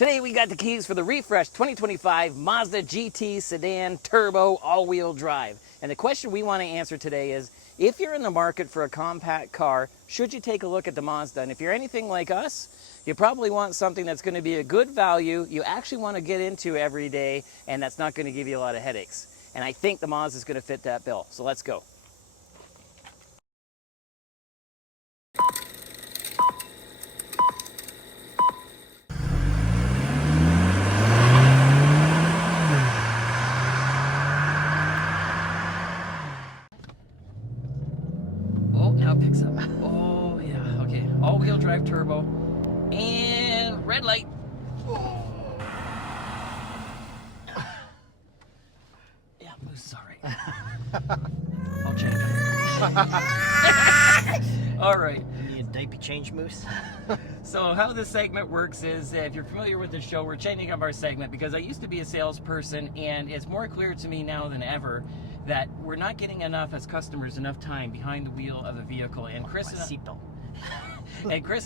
Today we got the keys for the refreshed 2025 Mazda GT Sedan Turbo all-wheel drive. And the question we want to answer today is, if you're in the market for a compact car, should you take a look at the Mazda? And if you're anything like us, you probably want something that's going to be a good value, you actually want to get into every day, and that's not going to give you a lot of headaches. And I think the Mazda is going to fit that bill. So let's go. Now it picks up. Oh yeah, okay. All-wheel drive turbo and red light. Oh. Yeah, Moose is all right. I'll change it. All right. You need a diaper change, Moose? So how this segment works is, if you're familiar with the show, we're changing up our segment because I used to be a salesperson, and it's more clear to me now than ever that we're not getting enough as customers enough time behind the wheel of a vehicle. And Chris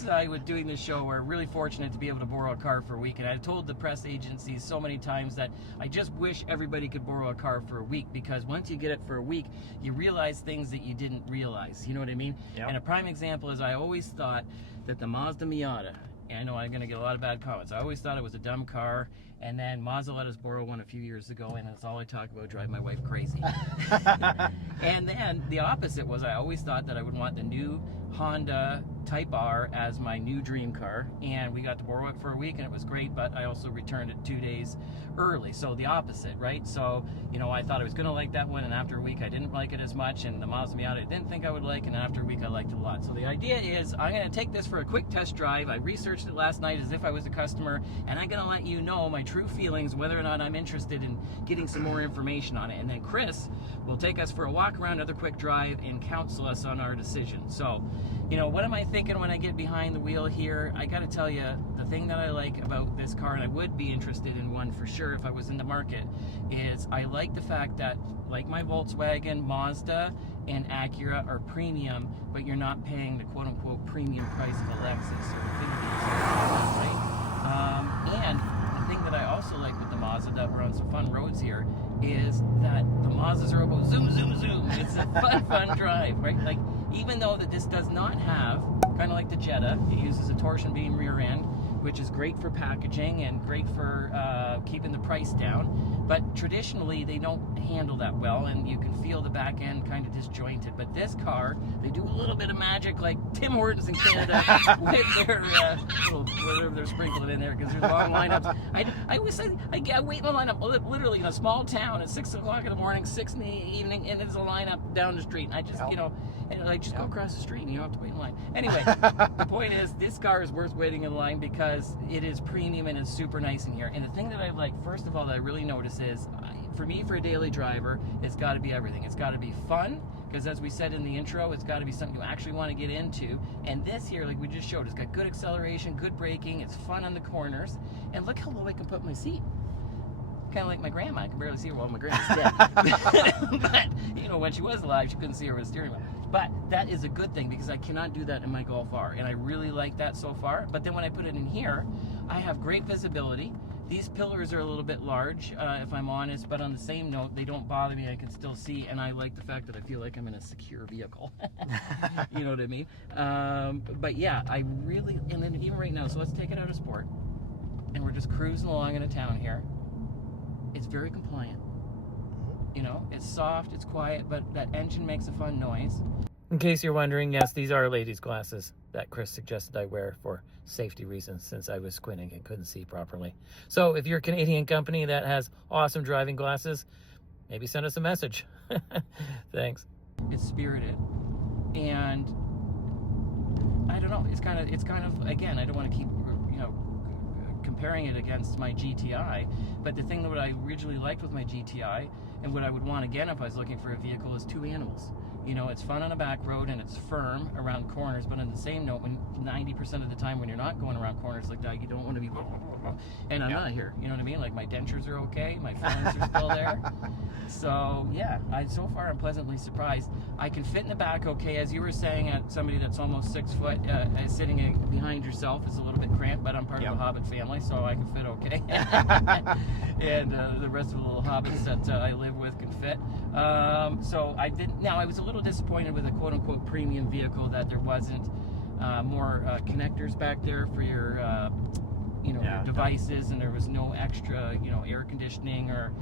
and I, with doing this show, we're really fortunate to be able to borrow a car for a week. And I've told the press agencies so many times that I just wish everybody could borrow a car for a week, because once you get it for a week, you realize things that you didn't realize. You know what I mean? Yep. And a prime example is, I always thought that the Mazda Miata, and I know I'm going to get a lot of bad comments, I always thought it was a dumb car. And then Mazda let us borrow one a few years ago, and that's all I talk about, drive my wife crazy. And then the opposite was, I always thought that I would want the new Honda Type R as my new dream car, and we got to borrow it for a week and it was great, but I also returned it 2 days early. So the opposite, right? So, you know, I thought I was going to like that one, and after a week I didn't like it as much, and the Mazda Miata I didn't think I would like, and after a week I liked it a lot. So the idea is, I'm going to take this for a quick test drive. I researched it last night as if I was a customer, and I'm going to let you know my true feelings, whether or not I'm interested in getting some more information on it. And then Chris will take us for a walk around, another quick drive, and counsel us on our decision. So, you know, what am I thinking when I get behind the wheel here? I got to tell you, the thing that I like about this car, and I would be interested in one for sure if I was in the market, is I like the fact that, like my Volkswagen, Mazda, and Acura are premium, but you're not paying the quote-unquote premium price of a Lexus or Infiniti, right? And the thing that I also like with the Mazda, that we're on some fun roads here, is that the Mazdas are about zoom, zoom, zoom. It's a fun drive, right? Like, even though that this does not have, kind of like the Jetta, it uses a torsion beam rear end, which is great for packaging and great for keeping the price down. But traditionally, they don't handle that well, and you can feel the back end kind of disjointed. But this car, they do a little bit of magic, like Tim Hortons in Canada, with their little, whatever they're sprinkling in there, because there's long lineups. I always say, I wait in the lineup, literally in a small town at 6 o'clock in the morning, 6 in the evening, and there's a lineup down the street. And I just, you know, and I just go across the street, and you don't have to wait in line. Anyway, the point is, this car is worth waiting in line because it is premium and it's super nice in here. And the thing that I like, first of all, that I really notice is, for me, for a daily driver, it's got to be everything. It's got to be fun, because as we said in the intro, it's got to be something you actually want to get into. And this here, like we just showed, it's got good acceleration, good braking, it's fun on the corners, and look how low I can put my seat. Kind of like my grandma. I can barely see her while my grandma's dead. But, you know, when she was alive, she couldn't see her with the steering wheel. But that is a good thing, because I cannot do that in my Golf R, and I really like that so far. But then when I put it in here, I have great visibility. These pillars are a little bit large, if I'm honest, but on the same note, they don't bother me. I can still see, and I like the fact that I feel like I'm in a secure vehicle. You know what I mean? But yeah, I really, and then even right now, so let's take it out of sport, and we're just cruising along in a town here. It's very compliant. You know, it's soft, it's quiet, but that engine makes a fun noise. In case you're wondering, yes, these are ladies' glasses that Chris suggested I wear for safety reasons, since I was squinting and couldn't see properly. So if you're a Canadian company that has awesome driving glasses, maybe send us a message. Thanks. It's spirited, and I don't know, it's kind of, again, I don't want to keep, you know, comparing it against my GTI, but the thing that I originally liked with my GTI, and what I would want again if I was looking for a vehicle, is two animals. You know, it's fun on a back road and it's firm around corners, but on the same note, when 90% of the time when you're not going around corners like that, you don't want to be, and I'm not here, you know what I mean? Like my dentures are okay, my fillings are still there. So yeah, so far I'm pleasantly surprised. I can fit in the back okay, as you were saying, at somebody that's almost 6 foot, sitting behind yourself is a little bit cramped, but I'm part of a Hobbit family, so I can fit okay. And the rest of the little hobbits that I live with can fit. So I didn't. Now I was a little disappointed with a quote-unquote premium vehicle that there wasn't more connectors back there for your your devices, and there was no extra air conditioning or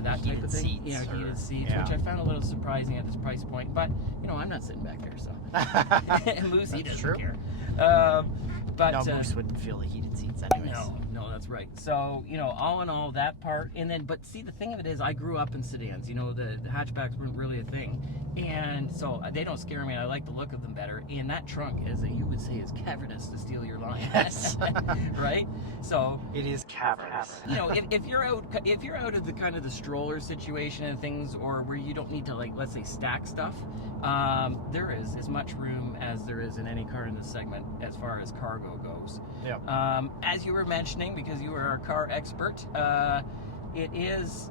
that type of thing. Heated seats, which I found a little surprising at this price point. But I'm not sitting back there, so and Lucy doesn't care. But no, Moose wouldn't feel the heated seats anyways. No, that's right. So, all in all, that part, and then, but see, the thing of it is, I grew up in sedans. The hatchbacks weren't really a thing, and so they don't scare me. I like the look of them better, and that trunk you would say, is cavernous, to steal your line. Yes. Right? So it is cavernous. If you're out of the kind of the stroller situation and things, or where you don't need to, like, let's say, stack stuff, there is as much room as there is in any car in this segment as far as cargo goes. Yeah. As you were mentioning, because you are our car expert, it is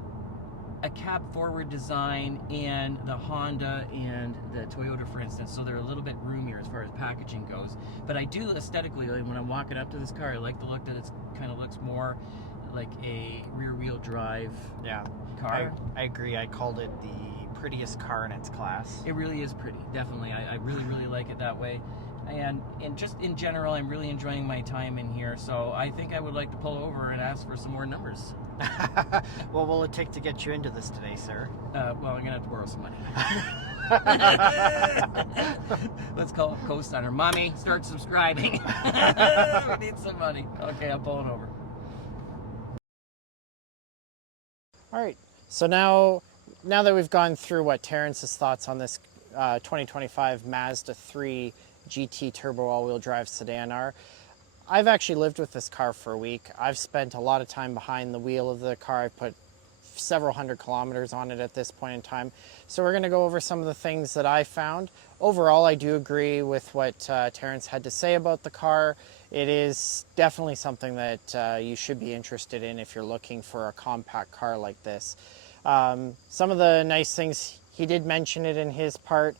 a cab forward design in the Honda and the Toyota, for instance, so they're a little bit roomier as far as packaging goes. But I do aesthetically, like, when I'm walking up to this car, I like the look that it kind of looks more like a rear wheel drive car. I agree. I called it the prettiest car in its class. It really is pretty, definitely. I really like it that way. And just in general, I'm really enjoying my time in here, so I think I would like to pull over and ask for some more numbers. What will it take to get you into this today, sir? Well, I'm going to have to borrow some money. Let's call it co-signer. Mommy, start subscribing. We need some money. Okay, I'm pulling over. All right, so now that we've gone through what Terrence's thoughts on this 2025 Mazda 3 GT turbo all-wheel drive sedan are, I've actually lived with this car for a week. I've spent a lot of time behind the wheel of the car. I've put several hundred kilometers on it at this point in time. So we're going to go over some of the things that I found. Overall, I do agree with what Terrence had to say about the car. It is definitely something that you should be interested in if you're looking for a compact car like this. Some of the nice things, he did mention it in his part.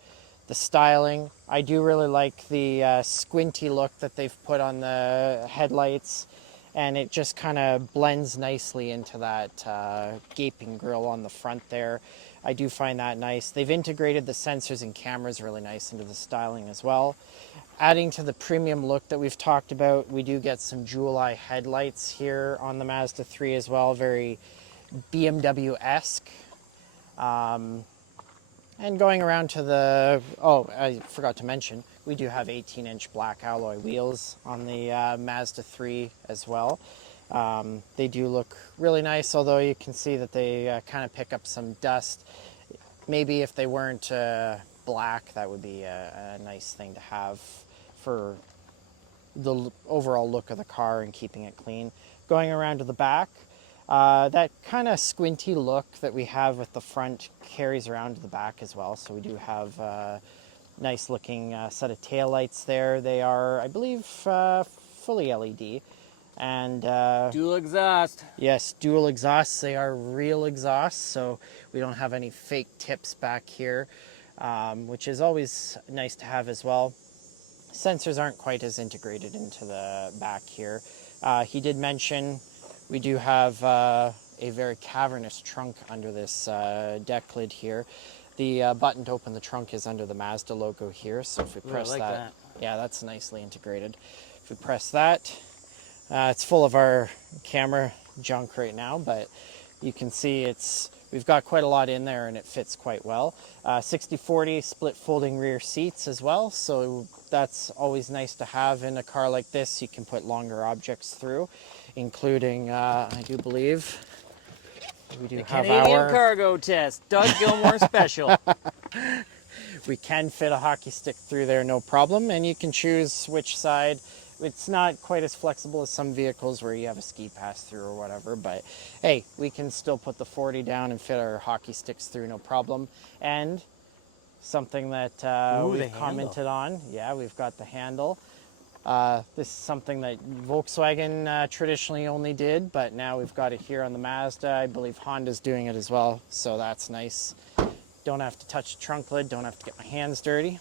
The styling, I do really like the squinty look that they've put on the headlights, and it just kind of blends nicely into that gaping grille on the front there. I do find that nice. They've integrated the sensors and cameras really nice into the styling as well. Adding to the premium look that we've talked about, we do get some jewel eye headlights here on the Mazda 3 as well, very BMW-esque. And going around to the, I forgot to mention, we do have 18-inch black alloy wheels on the Mazda 3 as well. They do look really nice, although you can see that they kind of pick up some dust. Maybe if they weren't black, that would be a nice thing to have for the overall look of the car and keeping it clean. Going around to the back, that kind of squinty look that we have with the front carries around to the back as well. So we do have a nice looking set of taillights there. They are, I believe, fully LED. And dual exhaust. Yes, dual exhausts. They are real exhausts, so we don't have any fake tips back here, which is always nice to have as well. Sensors aren't quite as integrated into the back here. He did mention we do have a very cavernous trunk under this deck lid here. The button to open the trunk is under the Mazda logo here, so if we press that, yeah, that's nicely integrated. If we press that, it's full of our camera junk right now, but you can see we've got quite a lot in there and it fits quite well. 60/40 split folding rear seats as well, so that's always nice to have in a car like this. You can put longer objects through, including, I do believe, we do have Canadian our cargo test, Doug Gilmore special. We can fit a hockey stick through there, no problem, and you can choose which side. It's not quite as flexible as some vehicles where you have a ski pass through or whatever, but hey, we can still put the 40 down and fit our hockey sticks through, no problem. And something that Ooh, the we've commented on. Yeah, we've got the handle. This is something that Volkswagen traditionally only did, but now we've got it here on the Mazda. I believe Honda's doing it as well, so that's nice. Don't have to touch the trunk lid, don't have to get my hands dirty.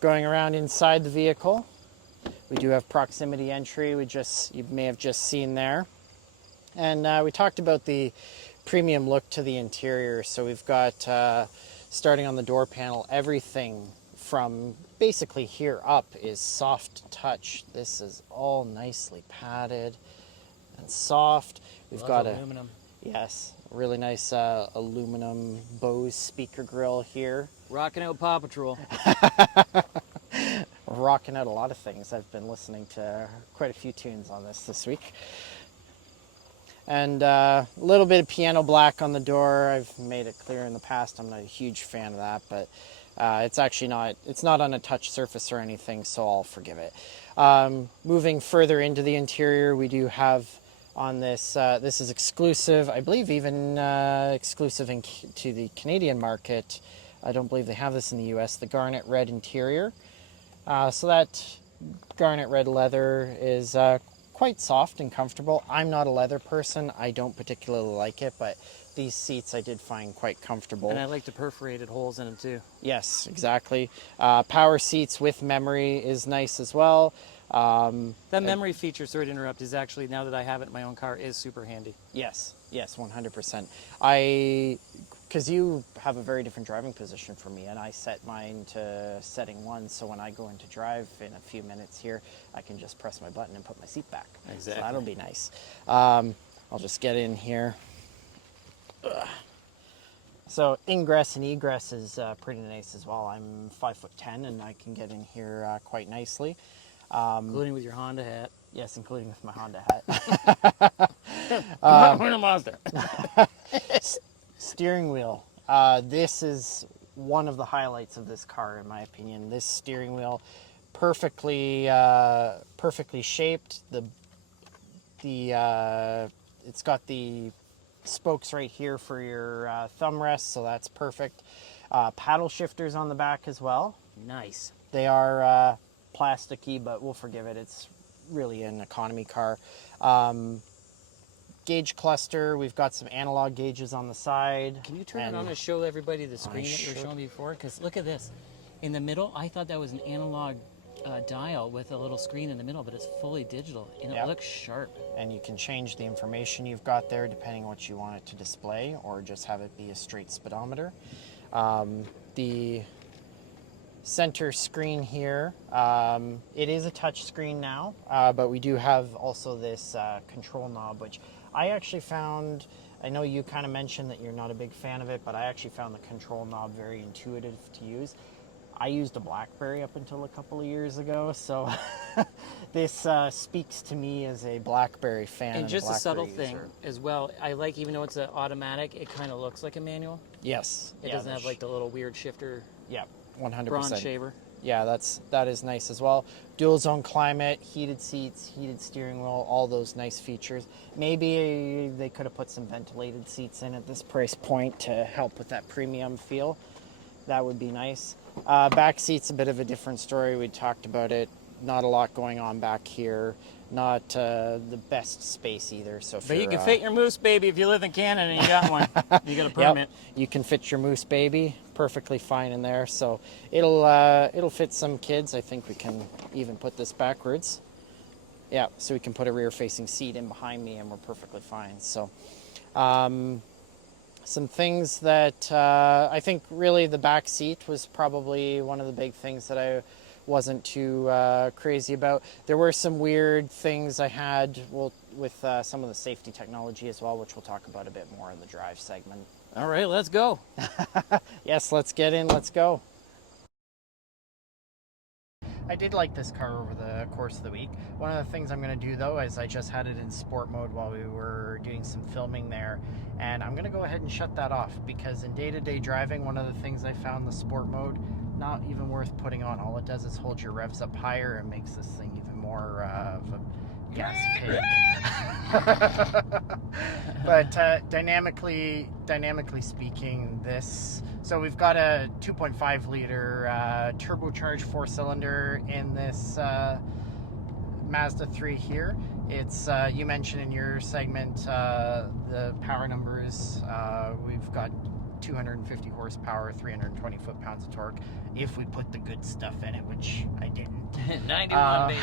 Going around inside the vehicle, we do have proximity entry. You may have just seen there. And we talked about the premium look to the interior. So we've got, starting on the door panel, everything from basically here up is soft touch. This is all nicely padded and soft. We've got aluminum. Yes, really nice aluminum Bose speaker grill here. Rocking out Paw Patrol. Rocking out a lot of things. I've been listening to quite a few tunes on this week. And a little bit of piano black on the door. I've made it clear in the past I'm not a huge fan of that, but it's not on a touch surface or anything, so I'll forgive it. Moving further into the interior, we do have on this, this is exclusive, I believe even exclusive to the Canadian market. I don't believe they have this in the US, the garnet red interior. So that garnet red leather is quite soft and comfortable. I'm not a leather person. I don't particularly like it, but these seats I did find quite comfortable. And I like the perforated holes in them too. Yes, exactly. Power seats with memory is nice as well. That memory feature, sorry to interrupt, is actually, now that I have it in my own car, is super handy. Yes, 100%. Because you have a very different driving position from me, and I set mine to setting 1, so when I go into drive in a few minutes here, I can just press my button and put my seat back. Exactly. So that'll be nice. I'll just get in here. Ugh. So ingress and egress is pretty nice as well. I'm 5'10", and I can get in here quite nicely. Including with your Honda hat. Yes, including with my Honda hat. We're in a Mazda. Steering wheel. This is one of the highlights of this car, in my opinion. This steering wheel, perfectly shaped. It's got the spokes right here for your thumb rest, so that's perfect. Paddle shifters on the back as well. Nice. They are plasticky, but we'll forgive it. It's really an economy car. Gauge cluster. We've got some analog gauges on the side. Can you turn it on to show everybody the screen that you were should. showing me before? Because look at this. In the middle, I thought that was an analog dial with a little screen in the middle, but it's fully digital, and it looks sharp. And you can change the information you've got there depending what you want it to display, or just have it be a straight speedometer. The center screen here, it is a touch screen now, but we do have also this control knob, which I actually found, I know you kind of mentioned that you're not a big fan of it, but I actually found the control knob very intuitive to use. I used a BlackBerry up until a couple of years ago, so this speaks to me as a BlackBerry fan. And just a subtle user. thing as well, I like, even though it's an automatic, it kind of looks like a manual. Yes. It doesn't have like the little weird shifter. Yeah, 100%. Bronze shaver. Yeah, that is nice as well. Dual zone climate, heated seats, heated steering wheel, all those nice features. Maybe they could have put some ventilated seats in at this price point to help with that premium feel. That would be nice. Back seat's a bit of a different story. We talked about it. Not a lot going on back here. Not the best space either. So, But you can fit your Moose baby if you live in Canada and you got one. You got a permit. Yep. You can fit your Moose baby perfectly fine in there. So it'll fit some kids. I think we can even put this backwards. Yeah, so we can put a rear-facing seat in behind me, and we're perfectly fine. So. Some things that I think really the back seat was probably one of the big things that I wasn't too crazy about. There were some weird things I had with some of the safety technology as well, which we'll talk about a bit more in the drive segment. All right, let's go. Yes, let's get in, let's go. I did like this car over the course of the week. One of the things I'm going to do though is I just had it in sport mode while we were doing some filming there, and I'm going to go ahead and shut that off because in day-to-day driving, one of the things I found the sport mode not even worth putting on. All it does is hold your revs up higher and makes this thing even more of a gas pig. But dynamically speaking, this So we've got a 2.5 liter turbocharged 4-cylinder in this Mazda 3 here. It's you mentioned in your segment the power numbers. We've got 250 horsepower, 320 foot-pounds of torque, if we put the good stuff in it, which I didn't. 91, baby.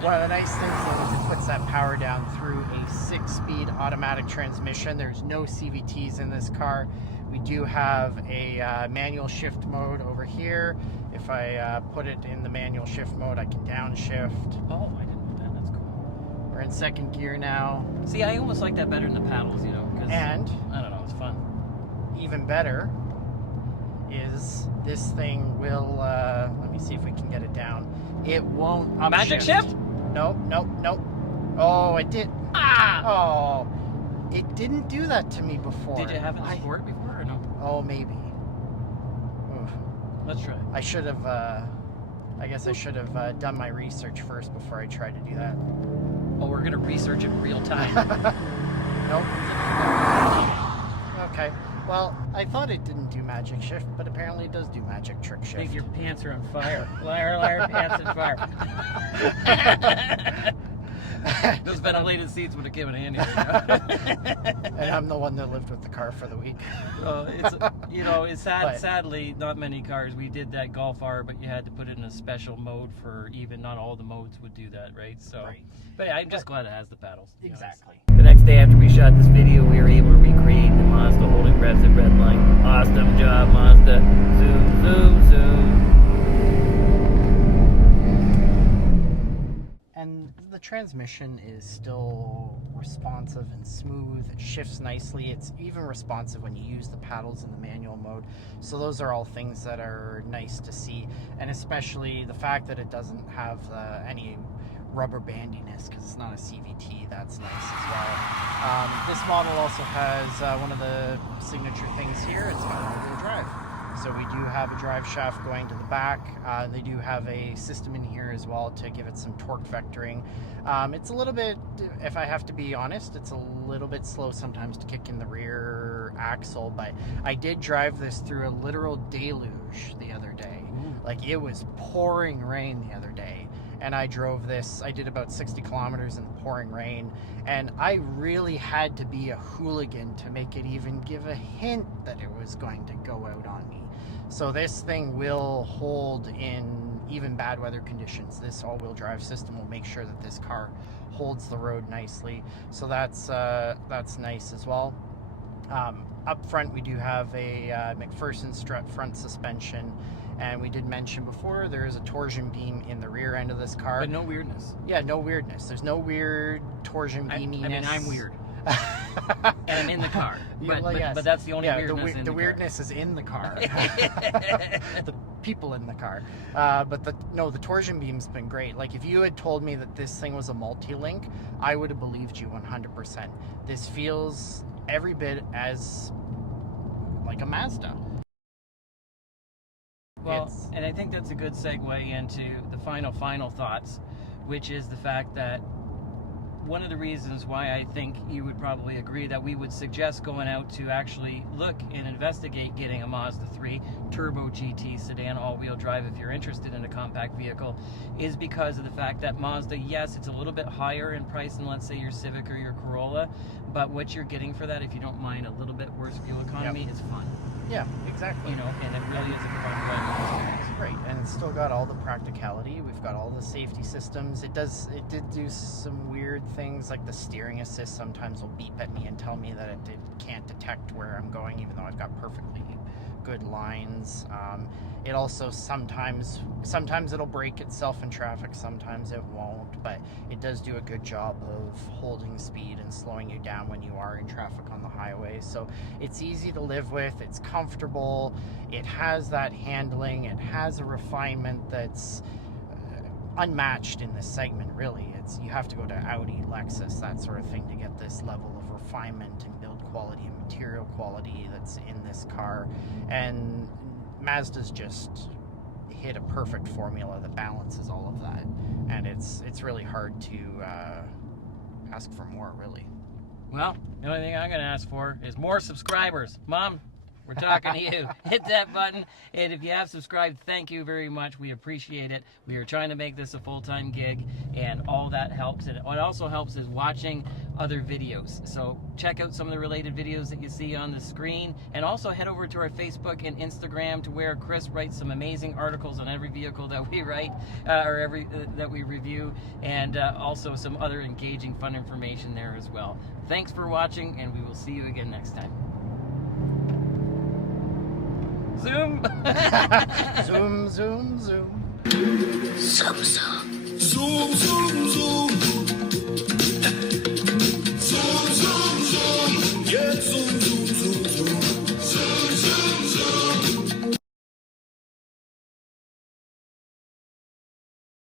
One of the nice things is it puts that power down through a 6-speed automatic transmission. There's no CVTs in this car. We do have a manual shift mode over here. If I put it in the manual shift mode, I can downshift. Oh, I didn't know that. That's cool. We're in second gear now. See, I almost like that better than the paddles, you know, because And I don't know, it's fun. even better is this thing will, let me see if we can get it down. It won't upshift. Magic shift? Nope, nope, nope. Oh, it did. Ah! Oh, it didn't do that to me before. Did you have it in sport before or no? Oh, maybe. Oof. Let's try. I should have, I guess I should have done my research first before I tried to do that. Oh, we're gonna research it real time. Nope. Okay. Well, I thought it didn't do magic shift, but apparently it does do magic trick I shift. think your pants are on fire. Liar, liar, pants on fire. Those ventilated seats would have given Andy. And I'm the one that lived with the car for the week. It's, you know, it's sad. But- Sadly, not many cars. We did that Golf R, but you had to put it in a special mode for even not all the modes would do that, right? So, Right. but yeah, I'm just glad it has the paddles. to be honest. Exactly. The next day after we shot this video, we were able to recreate the Mazda holding revs at red light. Awesome job, Mazda. Zoom, zoom, zoom. And the transmission is still responsive and smooth. It shifts nicely. It's even responsive when you use the paddles in the manual mode. So those are all things that are nice to see. And especially the fact that it doesn't have any rubber bandiness because it's not a CVT. That's nice as well. This model also has one of the signature things here. It's got all-wheel drive. So we do have a drive shaft going to the back. They do have a system in here as well to give it some torque vectoring. It's a little bit, if I have to be honest, it's a little bit slow sometimes to kick in the rear axle, but I did drive this through a literal deluge the other day. Like, it was pouring rain the other day. And I drove this, I did about 60 kilometers in the pouring rain, and I really had to be a hooligan to make it even give a hint that it was going to go out on me. So this thing will hold in even bad weather conditions. This all-wheel drive system will make sure that this car holds the road nicely. So that's nice as well. Up front, we do have a McPherson strut front suspension. And we did mention before, there is a torsion beam in the rear end of this car. But no weirdness. Yeah, no weirdness. There's no weird torsion beaminess. I mean, I'm weird. And I'm in the car. But that's the only weirdness in the the weirdness is in the car. The people in the car. But the torsion beam's been great. Like, if you had told me that this thing was a multi-link, I would have believed you 100%. This feels every bit as like a Mazda. Well, and I think that's a good segue into the final thoughts, which is the fact that one of the reasons why I think you would probably agree that we would suggest going out to actually look and investigate getting a Mazda 3 Turbo GT sedan all-wheel drive if you're interested in a compact vehicle is because of the fact that Mazda, yes, it's a little bit higher in price than, let's say, your Civic or your Corolla, but what you're getting for that, if you don't mind a little bit worse fuel economy, is fun. Yeah, exactly. You know, and it really is a fun ride. Right, and it's still got all the practicality. We've got all the safety systems. It did do some weird things, like the steering assist sometimes will beep at me and tell me that it can't detect where I'm going, even though I've got perfectly good lines. It also sometimes it'll brake itself in traffic, sometimes it won't, but it does do a good job of holding speed and slowing you down when you are in traffic on the highway. So it's easy to live with, it's comfortable, it has that handling, it has a refinement that's unmatched in this segment, really. You have to go to Audi, Lexus, that sort of thing to get this level of refinement and build quality and material quality that's in this car. And Mazda's just hit a perfect formula that balances all of that. And it's really hard to ask for more, really. Well, the only thing I'm going to ask for is more subscribers. Mom, We're talking to you. Hit that button. And if you have subscribed, thank you very much. We appreciate it. We are trying to make this a full-time gig, and all that helps. And what also helps is watching other videos. So check out some of the related videos that you see on the screen, and also head over to our Facebook and Instagram, to where Chris writes some amazing articles on every vehicle that we write or that we review, and also some other engaging, fun information there as well. Thanks for watching, and we will see you again next time. Zoom! Zoom, zoom, zoom. Zoom, zoom. Zoom, zoom.